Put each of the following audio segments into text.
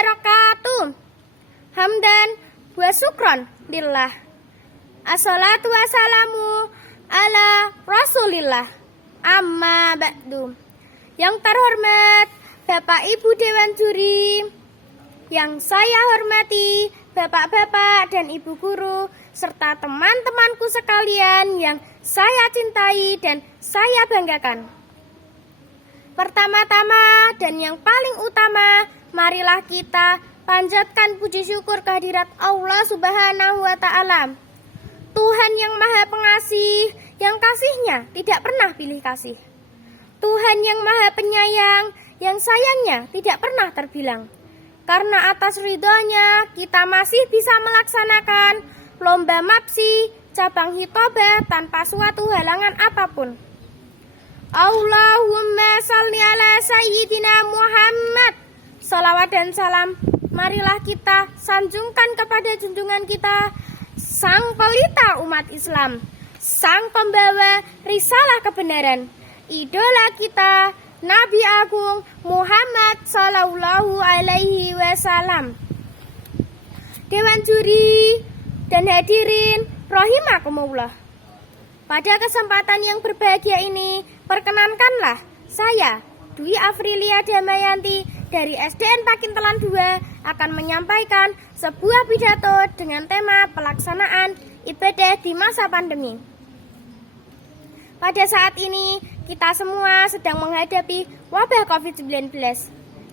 wabarakatuh. Hamdan wa syukron lillah. Assalatu wassalamu ala rasulillah. Amma ba'du. Yang terhormat Bapak Ibu Dewan Juri, yang saya hormati Bapak-bapak dan Ibu guru, serta teman-temanku sekalian yang saya cintai dan saya banggakan. Pertama-tama dan yang paling utama, marilah kita panjatkan puji syukur kehadirat Allah Subhanahu wa Ta'ala, Tuhan yang Maha Pengasih, yang kasihnya tidak pernah pilih kasih. Tuhan yang Maha Penyayang, yang sayangnya tidak pernah terbilang. Karena atas ridhonya kita masih bisa melaksanakan lomba mapsi cabang hitobah tanpa suatu halangan apapun. Allahumma salli ala sayyidina Muhammad. Salawat dan salam marilah kita sanjungkan kepada junjungan kita, sang pelita umat Islam, sang pembawa risalah kebenaran, idola kita, Nabi Agung Muhammad Sallallahu Alaihi Wasallam. Dewan juri dan hadirin rahimakumullah. Pada kesempatan yang berbahagia ini, perkenankanlah saya, Dwi Afrilia Damayanti dari SDN Pakintelan 2 akan menyampaikan sebuah pidato dengan tema pelaksanaan ibadah di masa pandemi. Pada saat ini, kita semua sedang menghadapi wabah COVID-19.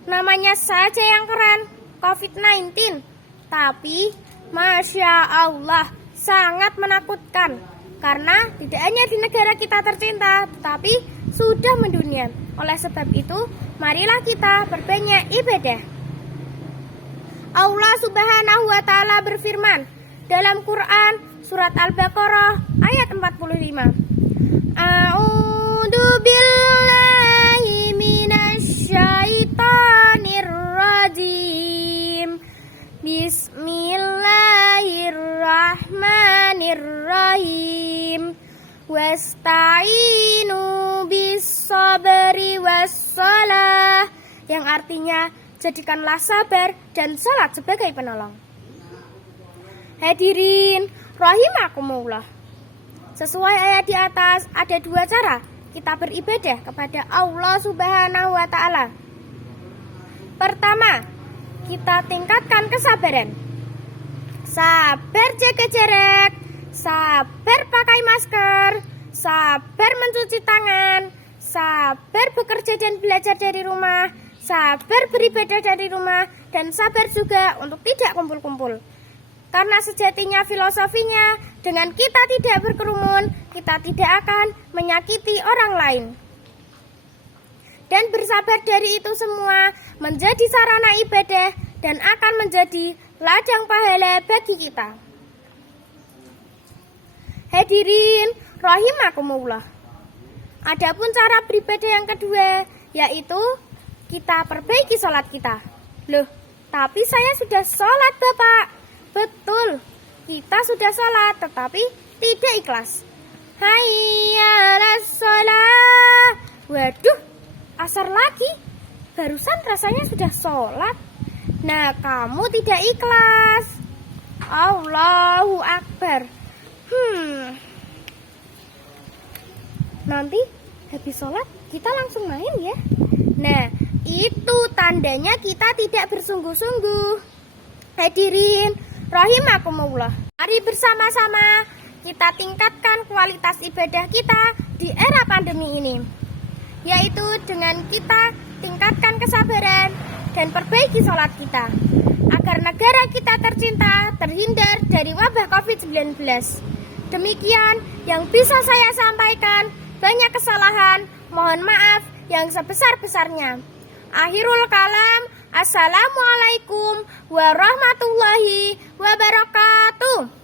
Namanya saja yang keren, COVID-19. Tapi, Masya Allah, sangat menakutkan. Karena tidak hanya di negara kita tercinta, tetapi sudah mendunia. Oleh sebab itu, marilah kita berbanyak ibadah. Allah Subhanahu wa Ta'ala berfirman dalam Quran surat Al-Baqarah ayat 45. A'udzu billahi minasyaitonir rajim. Bismillahirrahmanirrahim. Wasta'inu bis-sabri was-shalah, yang artinya jadikanlah sabar dan salat sebagai penolong. Hadirin rahimakumullah. Sesuai ayat di atas, ada dua cara kita beribadah kepada Allah Subhanahu wa Ta'ala. Pertama, kita tingkatkan kesabaran. Sabar jaga jarak, sabar pakai masker, sabar mencuci tangan, sabar bekerja dan belajar dari rumah, sabar beribadah dari rumah, dan sabar juga untuk tidak kumpul-kumpul. Karena sejatinya filosofinya, dengan kita tidak berkerumun, kita tidak akan menyakiti orang lain. Dan bersabar dari itu semua menjadi sarana ibadah dan akan menjadi ladang pahala bagi kita. Hadirin rahimakumullah. Adapun cara beribadah yang kedua, yaitu kita perbaiki sholat kita. Loh, tapi saya sudah sholat, Bapak. Betul, kita sudah sholat tetapi tidak ikhlas. Hayya 'alas shalah. Waduh, asar lagi. Barusan rasanya sudah sholat. Nah, kamu tidak ikhlas. Allahu Akbar. Nanti habis sholat kita langsung main ya. Nah, itu tandanya kita tidak bersungguh-sungguh. Hadirin rahimakumullah. Mari bersama-sama kita tingkatkan kualitas ibadah kita di era pandemi ini, yaitu dengan kita tingkatkan kesabaran dan perbaiki sholat kita, agar negara kita tercinta terhindar dari wabah COVID-19. Demikian yang bisa saya sampaikan. Banyak kesalahan, mohon maaf yang sebesar-besarnya. Akhirul kalam. Assalamualaikum warahmatullahi wabarakatuh.